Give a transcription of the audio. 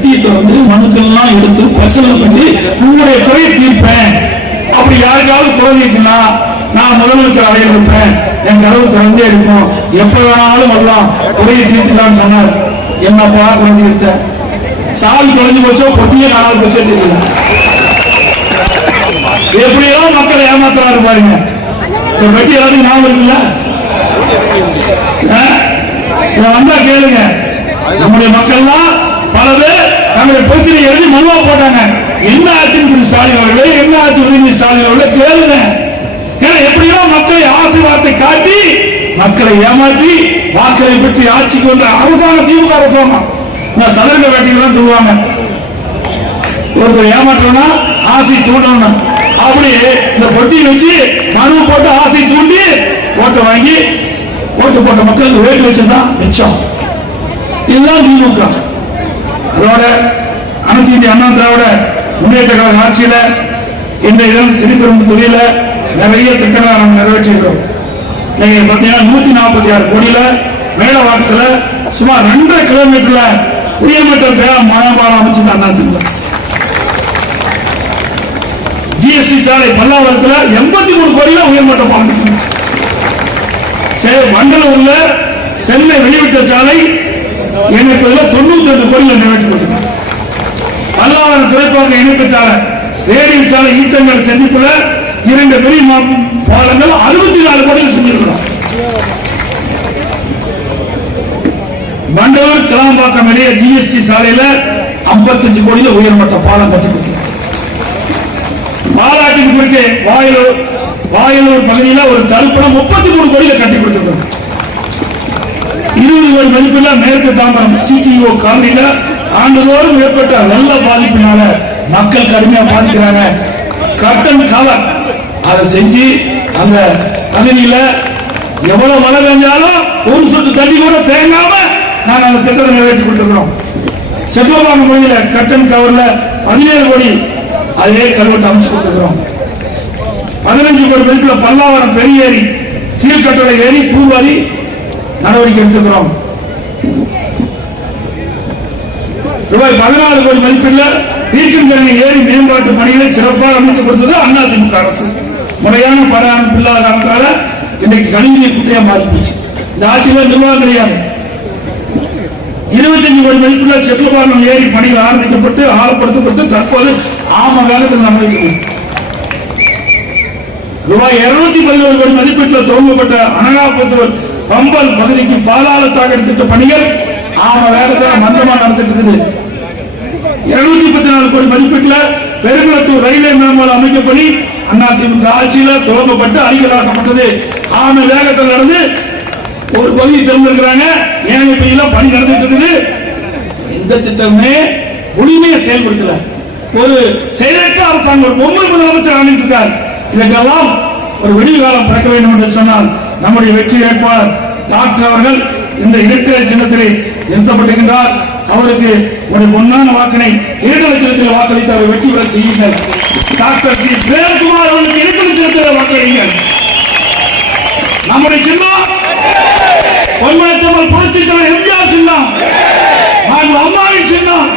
பெட்டியை திறந்து மனுக்கள்லாம் எடுத்து பரிசீலனை பண்ணி உங்களுடைய குறையை தீர்ப்பேன். அப்படி யாருக்காவது குறை நான் முதலமைச்சர் அறையில் இருப்பேன். என் கதவு திறந்தே இருக்கும். எப்ப வேணாலும் வரலாம். குறையை தீர்த்துக்கலாம்னு சொன்னார். என்னப்பா குறை இருக்க? சாவி தொலைஞ்சு போச்சோ பொட்டியே காணாது போச்சோ தெரியல. எப்படியெல்லாம் மக்களை ஏமாத்துறாரு பாருங்க. இந்த பெட்டி எல்லாத்தையும் ஞாபகம் இருக்குல்ல? இதை வந்தா கேளுங்க. நம்முடைய மக்கள்லாம் தான் பேர் பிரச்சனை எழுதி மனுவா போட்டாங்க. என்ன ஆச்சுன்னு ஸ்டாலின் அவர்களே என்ன ஆச்சு உதவி ஸ்டாலின் அவர்களே கேளுங்க. ஏன்னா எப்படியோ மக்களை ஆசீர்வாதத்தை காட்டி மக்களை ஏமாற்றி வாக்களை பற்றி ஆட்சி கொண்ட அரசாங்கம் திமுக அரசாங்கம். நான் சதுரங்க வேட்டையில தான் சொல்லுவாங்க ஒருத்தர் ஏமாற்றணும்னா ஆசை தூண்டணும். அப்படி இந்த பொட்டியை வச்சு மனு போட்டு ஆசை தூண்டி ஓட்டை வாங்கி ஓட்டு போட்ட மக்களுக்கு வேட்டு வச்சதுதான் மிச்சம். இதுதான் திமுக. அதோட அனைத்து இந்திய அண்ணா திராவிட முன்னேற்ற கழக ஆட்சியில இன்றைய தினம் சிறுபெரும் தொகுதியில நிறைய திட்டங்களை நம்ம நிறைவேற்றிருக்கிறோம் நீங்க பார்த்தீங்கன்னா நூத்தி நாற்பத்தி ஆறு கோடியில மேலவாக்கத்துல சுமார் ரெண்டரை கிலோமீட்டர்ல உயர்மட்ட பேர மயம்பாலம் அமைச்சது அண்ணா திமுக. ஜிஎஸ்டி சாலை பல்லாவரத்துல எண்பத்தி மூணு கோடியில உயர்மட்ட பாலம் கட்டணும். சே- மண்டலூர்ல சென்னை வெளிவிட்ட சாலை இணைப்பதில் தொண்ணூத்தி ரெண்டு கோடியில் நிறைவேற்றி அல்லாத பல்லாவரம் துறைப்பாக்க இணைப்பு சாலை ரேடியல் சாலை ஈச்சங்கல் சந்திப்புல இரண்டு பெரிய பாலங்கள் அறுபத்தி நாலு கோடியில் செஞ்சிருக்கிறோம். மண்டலூர் கிளாம்பாக்கம் இடையே ஜிஎஸ்டி சாலையில 55 கோடியில உயர்மட்ட பாலம் கட்டி கொடுத்தோம் பாலாட்டின் குறுக்கே வாயிலூர் வாயிலூர் பகுதியில ஒரு தடுப்பணம் முப்பத்தி மூணு கோடியில கட்டி கொடுத்திருக்கிறோம் இருபது கோடி மதிப்பில் மேற்கு தாம்பரம் சிடிஓ காலனியில் ஆண்டுதோறும் ஏற்பட்ட வெள்ள பாதிப்பினால மக்கள் கடுமையா பாதிக்கிறாங்க. கட்டன் கவர் அதை செஞ்சு அந்த பகுதியில எவ்வளவு மழை பெஞ்சாலும் ஒரு சொட்டு தண்ணி கூட தேங்காம நாங்க அந்த திட்டத்தை நிறைவேற்றி கொடுத்துருக்கிறோம். செட்டோபாங்க மொழியில கட்டன் கவர்ல பதினேழு கோடி அதே கல்வெட்டு அமைச்சு கொடுத்துருக்கிறோம். பதினஞ்சு கோடி மதிப்புல பல்லாவரம் பெரிய ஏரி கீழ்கட்டளை ஏரி தூவாரி நடவடிக்கை எடுத்துக்கிறோம் ரூபாய் பதினாலு கோடி மதிப்பில் தீர்க்கஞ்சரணி ஏரி மேம்பாட்டு பணிகளை சிறப்பாக அமைத்து கொடுத்தது அண்ணா அரசு. முறையான பராமரிப்பு இல்லாத காரணத்தால இன்னைக்கு கணினி குட்டையா மாறி போச்சு. இந்த ஆட்சியில நிர்வாகம் கிடையாது. இருபத்தஞ்சு கோடி மதிப்புள்ள செட்டில்பாளையம் ஏரி பணிகள் ஆரம்பிக்கப்பட்டு ஆழப்படுத்தப்பட்டு தற்போது ஆம காலத்தில் நடந்துட்டு ரூபாய் இருநூத்தி பதினோரு கோடி மதிப்பீட்டில் துவங்கப்பட்ட அனகாபுத்தூர் பம்பல் பகுதிக்கு பாதாள சாக்கடை திட்ட பணிகள் ஆம வேகத்தில் மந்தமா நடந்துட்டு இருக்குது இருநூத்தி முப்பத்தி நாலு கோடி மதிப்பீட்டில் பெருங்குளத்தூர் ரயில்வே மேம்பாலம் அமைக்கப்படி அண்ணா அதிமுக ஆட்சியில துவங்கப்பட்டு அடிக்கலாக்கப்பட்டது ஆம வேகத்தில் நடந்து ஒரு பகுதி திறந்திருக்கிறாங்க. ஏனைய பகுதியில பணி நடந்துட்டு இருக்குது எந்த திட்டமே முழுமையை செயல்படுத்தல. ஒரு செயலற்ற அரசாங்கம் ஒரு பொம்மை முதலமைச்சர் ஆண்டு இருக்கார் இதற்கெல்லாம் ஒரு விடிவு காலம் பிறக்க வேண்டும் என்று சொன்னால் நம்முடைய வெற்றி வேட்பாளர் டாக்டர் அவர்கள் இந்த இரட்டை சின்னத்திலே நிறுத்தப்பட்டிருக்கின்றார். அவருக்கு ஒரு பொன்னான வாக்கினை இரட்டை சின்னத்தில் வாக்களித்து அவர் வெற்றி பெற செய்யுங்கள். Doctor G. பிரேம்குமார் அவருக்கு இரட்டை சின்னத்தில் வாக்களியுங்கள். நம்முடைய சின்னம் பொன்மனச்சம்மல் புரட்சி தலைவர் எம்ஜிஆர் சின்னம் நான் அம்மாவின் சின்னம்